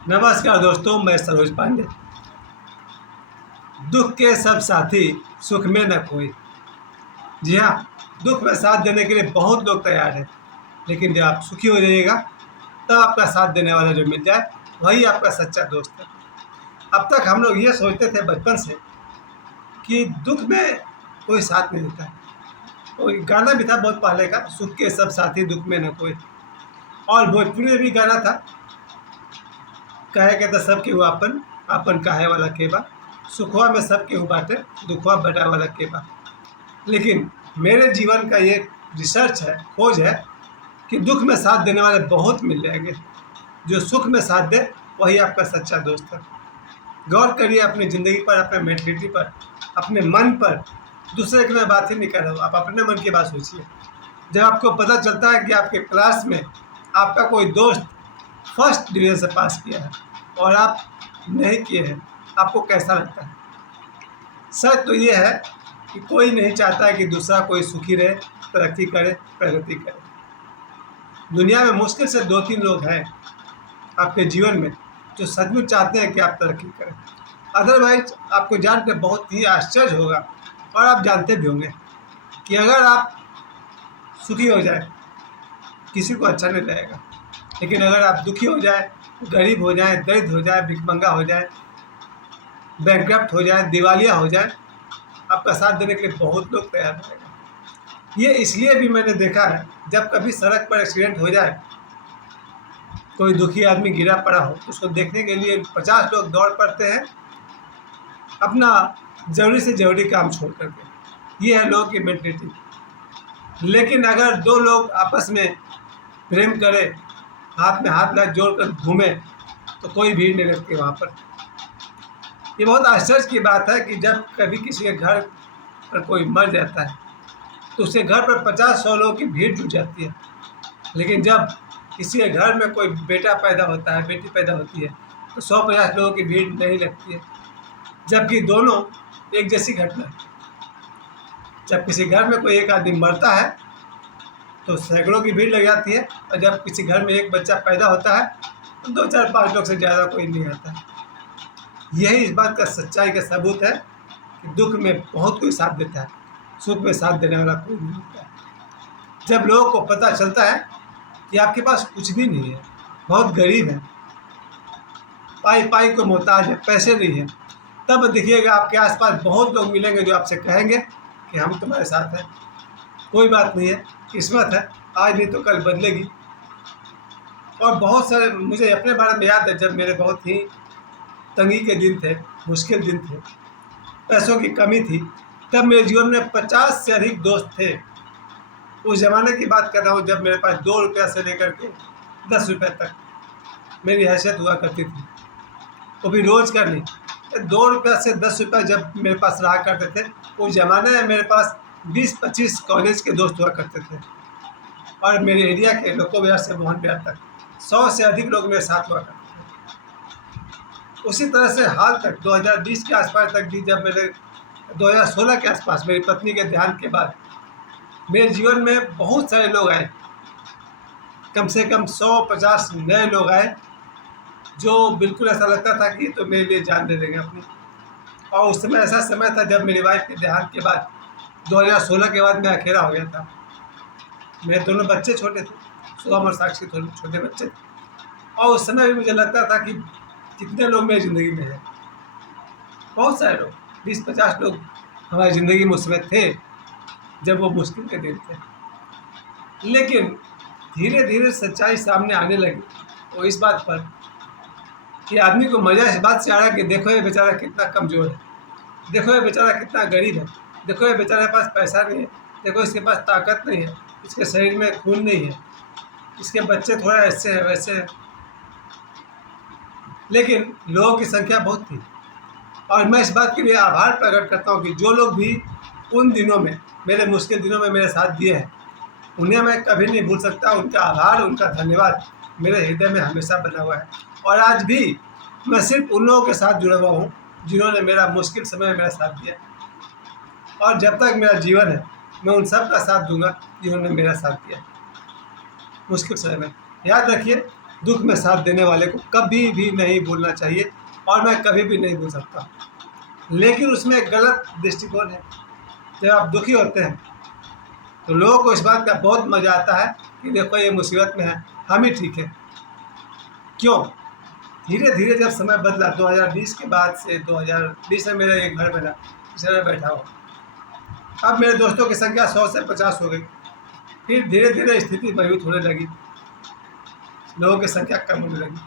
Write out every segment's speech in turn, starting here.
नमस्कार दोस्तों, मैं सरोज पांडे। दुख के सब साथी, सुख में न कोई। जी हाँ, दुख में साथ देने के लिए बहुत लोग तैयार हैं, लेकिन जब आप सुखी हो जाइएगा तब आपका साथ देने वाला जो मिल जाए वही आपका सच्चा दोस्त है। अब तक हम लोग ये सोचते थे बचपन से कि दुख में कोई साथ नहीं देता है। कोई गाना भी था बहुत पहले का, सुख के सब साथी दुख में न कोई। और भोजपुरी में भी गाना था, कहे के तो सब केहू आपन, आपन काहे वाला के बा, सुखवा में सब केहू बाटे, दुखवा बटा वाला के बा। लेकिन मेरे जीवन का ये रिसर्च है, खोज है कि दुख में साथ देने वाले बहुत मिल जाएंगे। जो सुख में साथ दे वही आपका सच्चा दोस्त है। गौर करिए अपनी ज़िंदगी पर, अपने मेंटलिटी पर, अपने मन पर। दूसरे की मैं बात ही नहीं कर रहा हूँ, आप अपने मन की बात सोचिए। जब आपको पता चलता है कि आपके क्लास में आपका कोई दोस्त फर्स्ट डिवीज़न से पास किया है और आप नहीं किए हैं, आपको कैसा लगता है? सच तो ये है कि कोई नहीं चाहता है कि दूसरा कोई सुखी रहे, तरक्की करे, प्रगति करे। दुनिया में मुश्किल से 2-3 लोग हैं आपके जीवन में जो सचमुच चाहते हैं कि आप तरक्की करें। अदरवाइज आपको जान के बहुत ही आश्चर्य होगा, और आप जानते भी होंगे कि अगर आप सुखी हो जाए किसी को अच्छा नहीं लगेगा, लेकिन अगर आप दुखी हो जाए, गरीब हो जाए, दरिद्र हो जाए, भिखमंगा हो जाए, बैंकक्रप्ट हो जाए, दिवालिया हो जाए, आपका साथ देने के लिए बहुत लोग तैयार रहेगा। ये इसलिए भी मैंने देखा है, जब कभी सड़क पर एक्सीडेंट हो जाए, कोई दुखी आदमी गिरा पड़ा हो, उसको देखने के लिए 50 लोग दौड़ पड़ते हैं, अपना ज़रूरी से ज़रूरी काम छोड़ करके। ये है लोगों की मेंटलिटी। लेकिन अगर 2 लोग आपस में प्रेम करें, हाथ में हाथ लग जोड़ कर घूमें, तो कोई भीड़ नहीं लगती वहाँ पर। ये बहुत आश्चर्य की बात है कि जब कभी किसी के घर पर कोई मर जाता है तो उसके घर पर 50-100 लोगों की भीड़ जुट जाती है। लेकिन जब किसी के घर में कोई बेटा पैदा होता है, बेटी पैदा होती है, तो 100-50 लोगों की भीड़ नहीं लगती है, जबकि दोनों एक जैसी घटना है। जब किसी घर में कोई एक आदमी मरता है तो सैकड़ों की भीड़ लग जाती है, और जब किसी घर में एक बच्चा पैदा होता है तो 2-4-5 लोग से ज़्यादा कोई नहीं आता है। यही इस बात का सच्चाई का सबूत है कि दुख में बहुत कोई साथ देता है, सुख में साथ देने वाला कोई नहीं होता है। जब लोगों को पता चलता है कि आपके पास कुछ भी नहीं है, बहुत गरीब है, पाई पाई को मोहताज है, पैसे नहीं है, तब देखिएगा आपके आसपास बहुत लोग मिलेंगे जो आपसे कहेंगे कि हम तुम्हारे साथ हैं, कोई बात नहीं है, किस्मत है, आज नहीं तो कल बदलेगी। और बहुत सारे मुझे अपने बारे में याद है, जब मेरे बहुत ही तंगी के दिन थे, मुश्किल दिन थे, पैसों की कमी थी, तब मेरे जीवन में 50 से अधिक दोस्त थे। उस ज़माने की बात कर रहा हूँ जब मेरे पास 2 रुपया से लेकर के 10 रुपये तक मेरी हैसियत हुआ करती थी, वो भी रोज़ का नहीं। 2 रुपया से 10 रुपये जब मेरे पास रहा करते थे, उस ज़माने में मेरे पास 20-25 कॉलेज के दोस्त हुआ करते थे, और मेरे एरिया के लोको बिहार से मोहन बिहार तक 100 से अधिक लोग मेरे साथ हुआ करते थे। उसी तरह से हाल तक 2020 के आसपास तक भी, जब मेरे 2016 के आसपास मेरी पत्नी के देहांत के बाद मेरे जीवन में बहुत सारे लोग आए, कम से कम 100-50 नए लोग आए, जो बिल्कुल ऐसा लगता था कि तो मेरे लिए जान दे देंगे अपनी। और उस समय ऐसा समय था जब मेरी वाइफ के देहांत के बाद 2016 के बाद मैं अकेला हो गया था। मेरे दोनों बच्चे छोटे थे, शुभम और साक्षी छोटे बच्चे थे, और उस समय भी मुझे लगता था कि कितने लोग मेरी ज़िंदगी में हैं। बहुत सारे लोग, 20-50 लोग हमारी ज़िंदगी में उस समय थे जब वो मुश्किल के दिन थे। लेकिन धीरे धीरे सच्चाई सामने आने लगी, वो इस बात पर कि आदमी को मज़ा इस बात से आ रहा है कि देखो ये बेचारा कितना कमज़ोर है, देखो ये बेचारा कितना गरीब है, देखो ये बेचारे के पास पैसा नहीं है, देखो इसके पास ताकत नहीं है, इसके शरीर में खून नहीं है, इसके बच्चे थोड़ा ऐसे हैं वैसे हैं। लेकिन लोगों की संख्या बहुत थी, और मैं इस बात के लिए आभार प्रकट करता हूँ कि जो लोग भी उन दिनों में, मेरे मुश्किल दिनों में मेरे साथ दिए हैं, उन्हें मैं कभी नहीं भूल सकता। उनका आभार, उनका धन्यवाद मेरे हृदय में हमेशा बना हुआ है। और आज भी मैं सिर्फ उन लोगों के साथ जुड़ा हुआ हूँ जिन्होंने मेरा मुश्किल समय में मेरा साथ दिया, और जब तक मेरा जीवन है मैं उन सब का साथ दूंगा जिन्होंने मेरा साथ दिया मुश्किल समय में। याद रखिए, दुख में साथ देने वाले को कभी भी नहीं भूलना चाहिए, और मैं कभी भी नहीं भूल सकता। लेकिन उसमें एक गलत दृष्टिकोण है। जब आप दुखी होते हैं तो लोगों को इस बात का बहुत मज़ा आता है कि देखो ये मुसीबत में है, हम ही ठीक है। क्यों? धीरे धीरे जब समय बदला 2020 के बाद से, 2020 में मेरा एक घर बना, शहर बैठा हो, अब मेरे दोस्तों की संख्या 100 से 50 हो गई। फिर धीरे धीरे स्थिति मजबूत होने लगी, लोगों की संख्या कम होने लगी।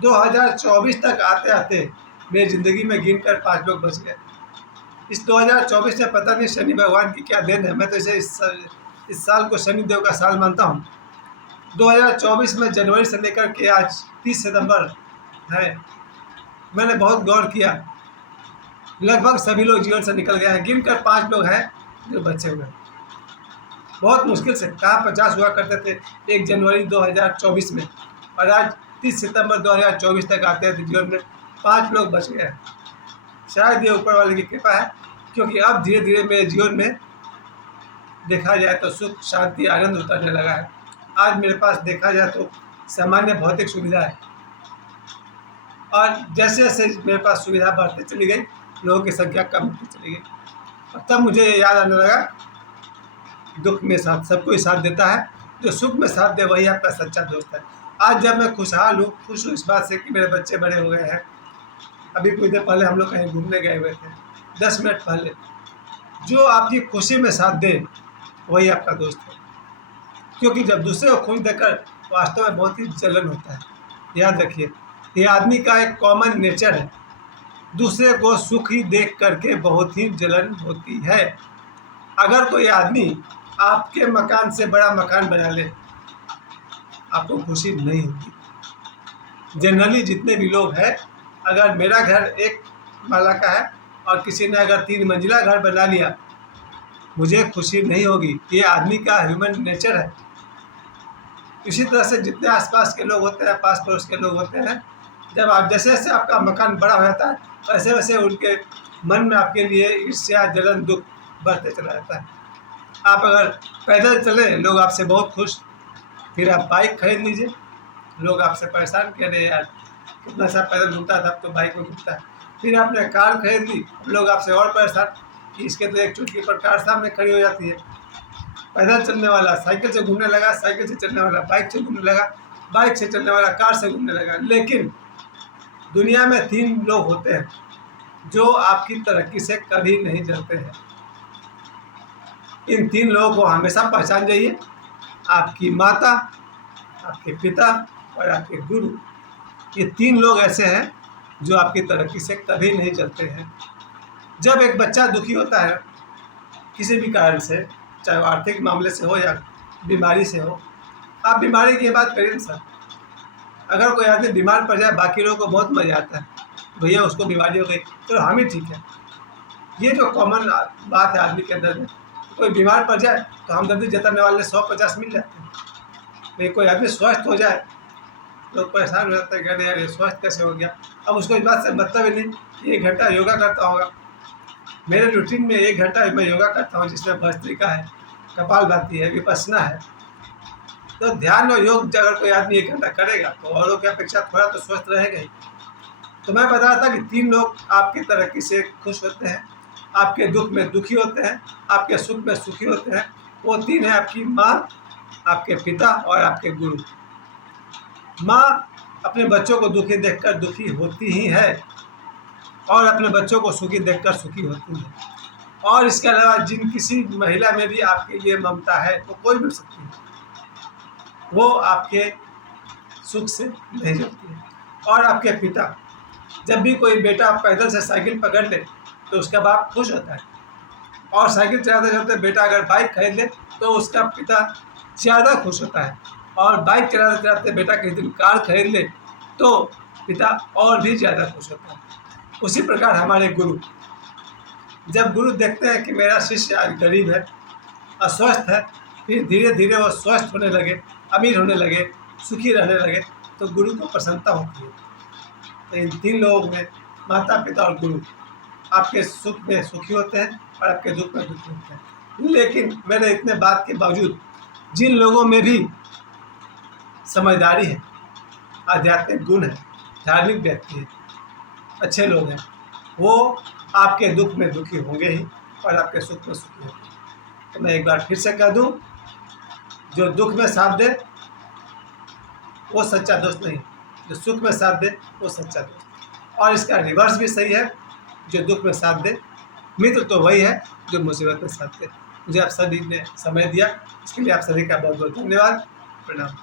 2024 तक आते आते मेरी ज़िंदगी में गिनकर 5 लोग बच गए। इस 2024 में पता नहीं शनि भगवान की क्या देन है, मैं तो इसे इस साल को शनि देव का साल मानता हूँ। 2024 में जनवरी से लेकर के आज 30 सितंबर है, मैंने बहुत गौर किया, लगभग सभी लोग जीवन से निकल गए हैं, गिनकर 5 लोग हैं जो बचे हुए हैं। बहुत मुश्किल से, कहाँ 50 हुआ करते थे 1 जनवरी 2024 में, और आज 30 सितंबर 2024 तक आते थे जीवन में 5 लोग बच गए हैं। शायद ये ऊपर वाले की कृपा है, क्योंकि अब धीरे धीरे मेरे जीवन में देखा जाए तो सुख, शांति, आनंद उतरने लगा है। आज मेरे पास देखा जाए तो सामान्य भौतिक सुविधा है, और जैसे जैसे मेरे पास सुविधा बढ़ती चली गई, लोगों की संख्या कम होती चली गई। और तब मुझे याद आने लगा, दुख में साथ सबको ही साथ देता है, जो सुख में साथ दे वही आपका सच्चा दोस्त है। आज जब मैं खुशहाल हूँ, खुश हूँ इस बात से कि मेरे बच्चे बड़े हो गए हैं। अभी कुछ देर पहले हम लोग कहीं घूमने गए हुए थे, 10 मिनट पहले। जो आपकी खुशी में साथ दे वही आपका दोस्त है, क्योंकि जब दूसरे को खुश देकर वास्तव में बहुत ही जलन होता है। याद रखिए, ये आदमी का एक कॉमन नेचर है, दूसरे को सुखी देख करके बहुत ही जलन होती है। अगर कोई आदमी आपके मकान से बड़ा मकान बना ले, आपको खुशी नहीं होगी। जनरली जितने भी लोग हैं, अगर मेरा घर 1 माला का है और किसी ने अगर 3 मंजिला घर बना लिया, मुझे खुशी नहीं होगी। ये आदमी का ह्यूमन नेचर है। इसी तरह से जितने आसपास के लोग होते हैं, पास पड़ोस के लोग होते हैं, जब आप जैसे जैसे आपका मकान बड़ा हो जाता है, वैसे वैसे उनके मन में आपके लिए ईर्ष्या, जलन, दुख बढ़ते चला जाता है। आप अगर पैदल चले, लोग आपसे बहुत खुश, फिर आप बाइक खरीद लीजिए, लोग आपसे परेशान कह रहे यार कितना सा पैदल घूमता था, अब तो बाइक में घूमता है। फिर आपने कार खरीद ली, लोग आपसे और परेशान कि इसके तो एक चुटकी पर कार सामने खड़ी हो जाती है। पैदल चलने वाला साइकिल से घूमने लगा, साइकिल से चलने वाला बाइक से घूमने लगा, बाइक से चलने वाला कार से घूमने लगा। लेकिन दुनिया में 3 लोग होते हैं जो आपकी तरक्की से कभी नहीं जलते हैं। इन 3 लोगों को हमेशा पहचान जाइए, आपकी माता, आपके पिता और आपके गुरु। ये 3 लोग ऐसे हैं जो आपकी तरक्की से कभी नहीं जलते हैं। जब एक बच्चा दुखी होता है किसी भी कारण से, चाहे वो आर्थिक मामले से हो या बीमारी से हो, आप बीमारी की बात करिए सर, अगर कोई आदमी बीमार पड़ जाए, बाकी लोगों को बहुत मजा आता है, भैया उसको बीमारी हो गई, चलो हम ही ठीक है। ये जो कॉमन बात है आदमी के अंदर में, कोई बीमार पड़ जाए तो हमदर्दी जताने वाले 100-50 मिल जाते हैं। लेकिन कोई आदमी स्वस्थ हो जाए, लोग परेशान हो जाते हैं, कहते हैं यार ये स्वस्थ कैसे हो गया। अब उसको इस बात से मतलब ही नहीं, 1 घंटा योगा करता होगा। मेरे रूटीन में 1 घंटा मैं योगा करता हूँ, जिसमें भस्त्रिका है, कपालभाति है, विपश्यना है। तो ध्यान और योग अगर कोई आदमी 1 घंटा करेगा तो औरों की अपेक्षा थोड़ा तो स्वस्थ रहेगा ही। तो मैं बता रहा था कि 3 लोग आपकी तरक्की से खुश होते हैं, आपके दुख में दुखी होते हैं, आपके सुख में सुखी होते हैं। वो 3 हैं आपकी माँ, आपके पिता और आपके गुरु। माँ अपने बच्चों को दुखी देखकर दुखी होती ही है, और अपने बच्चों को सुखी देखकर सुखी होती है। और इसके अलावा जिन किसी महिला में भी आपके लिए ममता है, वो कोई भी हो सकती है, वो आपके सुख से नहीं जलती है। और आपके पिता, जब भी कोई बेटा पैदल से साइकिल पकड़ ले तो उसका बाप खुश होता है, और साइकिल चलाते चलाते बेटा अगर बाइक खरीद ले तो उसका पिता ज़्यादा खुश होता है, और बाइक चलाते चलाते बेटा किसी दिन कार खरीद ले तो पिता और भी ज़्यादा खुश होता है। उसी प्रकार हमारे गुरु, जब गुरु देखते हैं कि मेरा शिष्य आज गरीब है, अस्वस्थ है, फिर धीरे धीरे वो स्वस्थ होने लगे, अमीर होने लगे, सुखी रहने लगे, तो गुरु को प्रसन्नता होती है। तो इन 3 लोगों में, माता, पिता और गुरु, आपके सुख में सुखी होते हैं और आपके दुख में दुखी होते हैं। लेकिन मेरे इतने बात के बावजूद जिन लोगों में भी समझदारी है, आध्यात्मिक गुण है, धार्मिक व्यक्ति है, अच्छे लोग हैं, वो आपके दुख में दुखी होंगे ही और आपके सुख में सुखी होंगे। तो मैं एक बार फिर से कह दूं, जो दुख में साथ दे वो सच्चा दोस्त नहीं, जो सुख में साथ दे वो सच्चा दोस्त। और इसका रिवर्स भी सही है, जो दुख में साथ दे मित्र तो वही है जो मुसीबत में साथ दे। मुझे आप सभी ने समय दिया, इसके लिए आप सभी का बहुत बहुत धन्यवाद। प्रणाम।